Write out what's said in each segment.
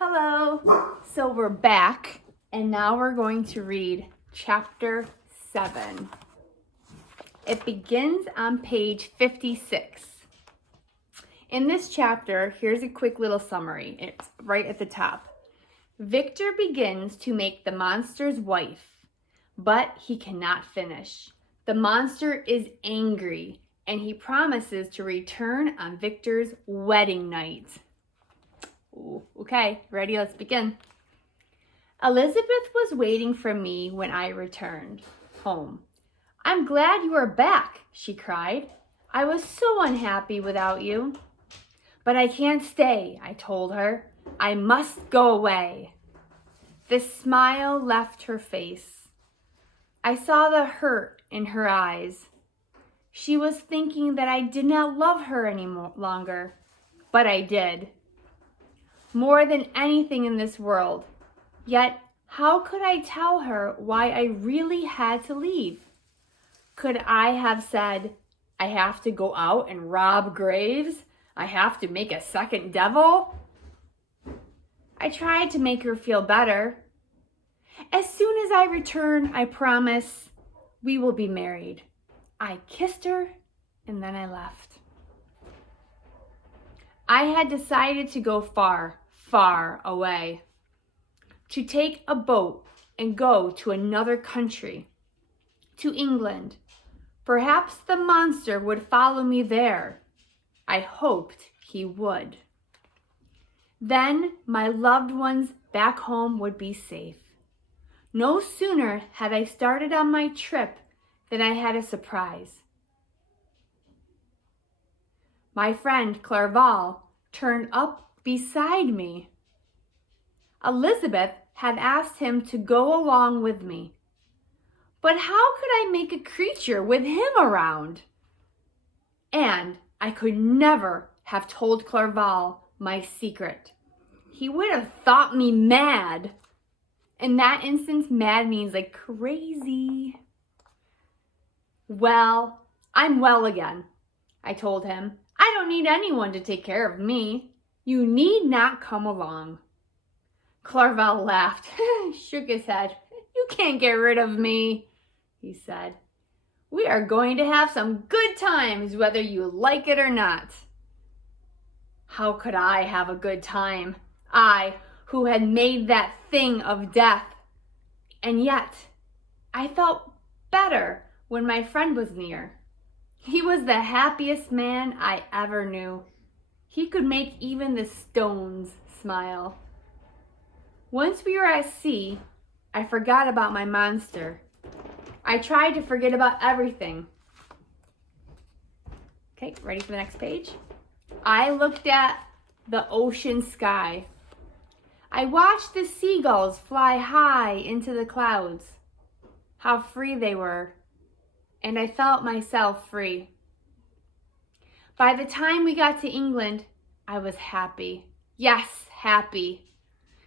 Hello. So we're back, and now we're going to read chapter 7. It begins on page 56. In this chapter, here's a quick little summary. It's right at the top. Victor begins to make the monster's wife, but he cannot finish. The monster is angry, and he promises to return on Victor's wedding night. Ooh, okay, ready? Let's begin. Elizabeth was waiting for me when I returned home. "I'm glad you are back," she cried. "I was so unhappy without you." "But I can't stay," I told her. "I must go away." The smile left her face. I saw the hurt in her eyes. She was thinking that I did not love her any longer, but I did. More than anything in this world. Yet, how could I tell her why I really had to leave? Could I have said, "I have to go out and rob graves. I have to make a second devil"? I tried to make her feel better. "As soon as I return, I promise, we will be married." I kissed her, and then I left. I had decided to go far, far away, to take a boat and go to another country, to England. Perhaps the monster would follow me there. I hoped he would. Then my loved ones back home would be safe. No sooner had I started on my trip than I had a surprise. My friend Clerval turned up beside me. Elizabeth had asked him to go along with me. But how could I make a creature with him around? And I could never have told Clerval my secret. He would have thought me mad. In that instance, mad means like crazy. "Well, I'm well again," I told him. "I don't need anyone to take care of me. You need not come along." Clerval laughed, shook his head. "You can't get rid of me," he said. "We are going to have some good times, whether you like it or not." How could I have a good time? I, who had made that thing of death. And yet, I felt better when my friend was near. He was the happiest man I ever knew. He could make even the stones smile. Once we were at sea, I forgot about my monster. I tried to forget about everything. Okay, ready for the next page? I looked at the ocean sky. I watched the seagulls fly high into the clouds. How free they were. And I felt myself free. By the time we got to England, I was happy. Yes, happy.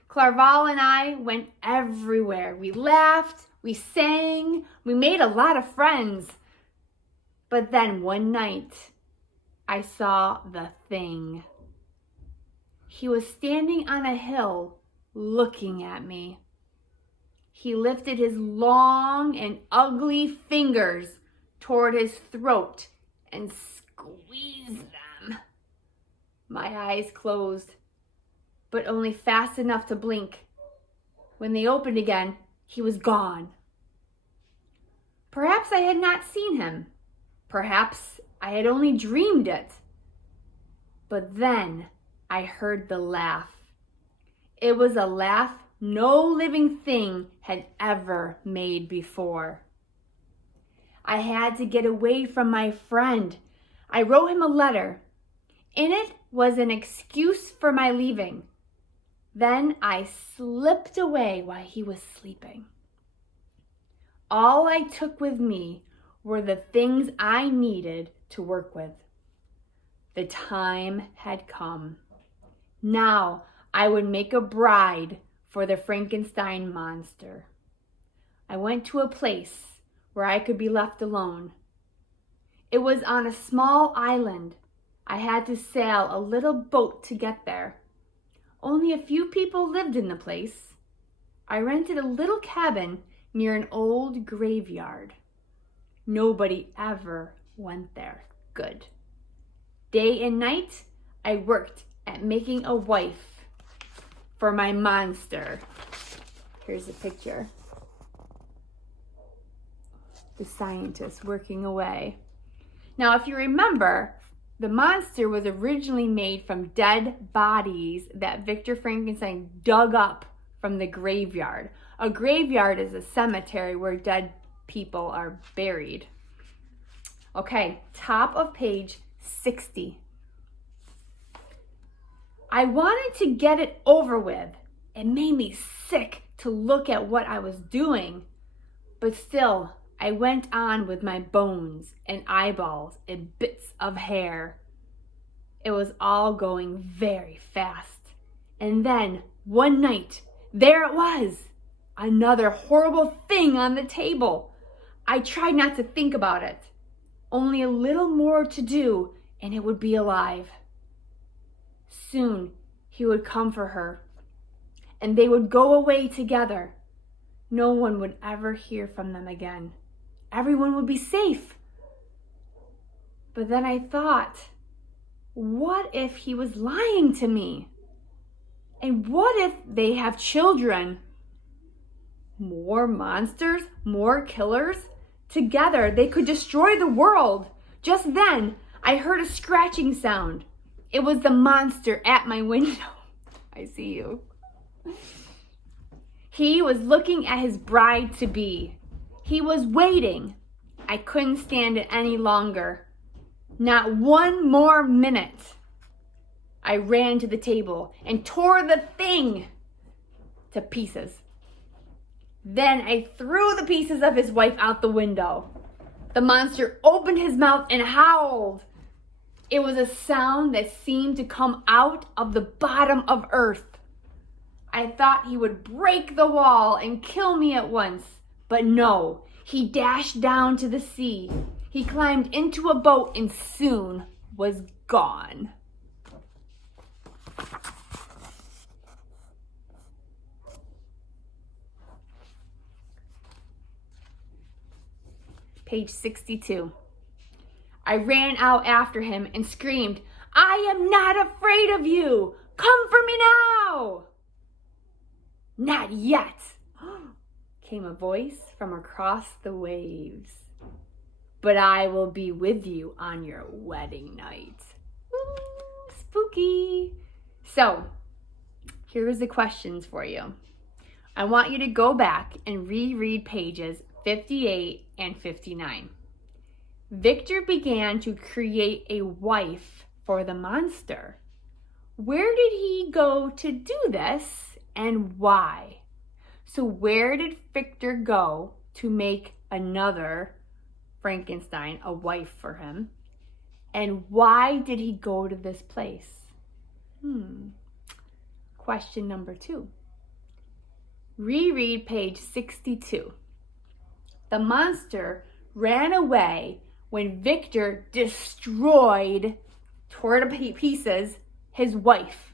Clerval and I went everywhere. We laughed, we sang, we made a lot of friends. But then one night, I saw the thing. He was standing on a hill looking at me. He lifted his long and ugly fingers toward his throat and squeezed them. My eyes closed, but only fast enough to blink. When they opened again, he was gone. Perhaps I had not seen him. Perhaps I had only dreamed it. But then I heard the laugh. It was a laugh no living thing had ever made before. I had to get away from my friend. I wrote him a letter. In it was an excuse for my leaving. Then I slipped away while he was sleeping. All I took with me were the things I needed to work with. The time had come. Now I would make a bride for the Frankenstein monster. I went to a place where I could be left alone. It was on a small island. I had to sail a little boat to get there. Only a few people lived in the place. I rented a little cabin near an old graveyard. Nobody ever went there. Good. Day and night, I worked at making a wife for my monster. Here's a picture. The scientist working away. Now, if you remember, the monster was originally made from dead bodies that Victor Frankenstein dug up from the graveyard. A graveyard is a cemetery where dead people are buried. Okay, top of page 60. I wanted to get it over with. It made me sick to look at what I was doing. But still, I went on with my bones and eyeballs and bits of hair. It was all going very fast. And then, one night, there it was. Another horrible thing on the table. I tried not to think about it. Only a little more to do, and it would be alive. Soon, he would come for her, and they would go away together. No one would ever hear from them again. Everyone would be safe. But then I thought, what if he was lying to me? And what if they have children? More monsters, more killers. Together, they could destroy the world. Just then, I heard a scratching sound. It was the monster at my window. I see you. He was looking at his bride-to-be. He was waiting. I couldn't stand it any longer. Not one more minute. I ran to the table and tore the thing to pieces. Then I threw the pieces of his wife out the window. The monster opened his mouth and howled. It was a sound that seemed to come out of the bottom of earth. I thought he would break the wall and kill me at once, but no, he dashed down to the sea. He climbed into a boat and soon was gone. Page 62. I ran out after him and screamed, "I am not afraid of you! Come for me now!" "Not yet," came a voice from across the waves. "But I will be with you on your wedding night." Ooh, spooky. So, here's the questions for you. I want you to go back and reread pages 58 and 59. Victor began to create a wife for the monster. Where did he go to do this and why? So where did Victor go to make another Frankenstein a wife for him? And why did he go to this place? Question number 2. Reread page 62. The monster ran away when Victor destroyed, tore to pieces, his wife.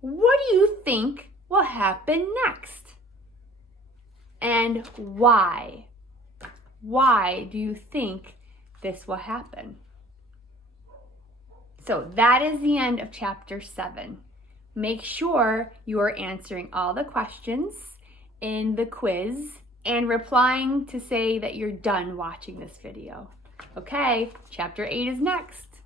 What do you think will happen next? And why? Why do you think this will happen? So that is the end of chapter 7. Make sure you are answering all the questions in the quiz and replying to say that you're done watching this video. Okay, chapter 8 is next.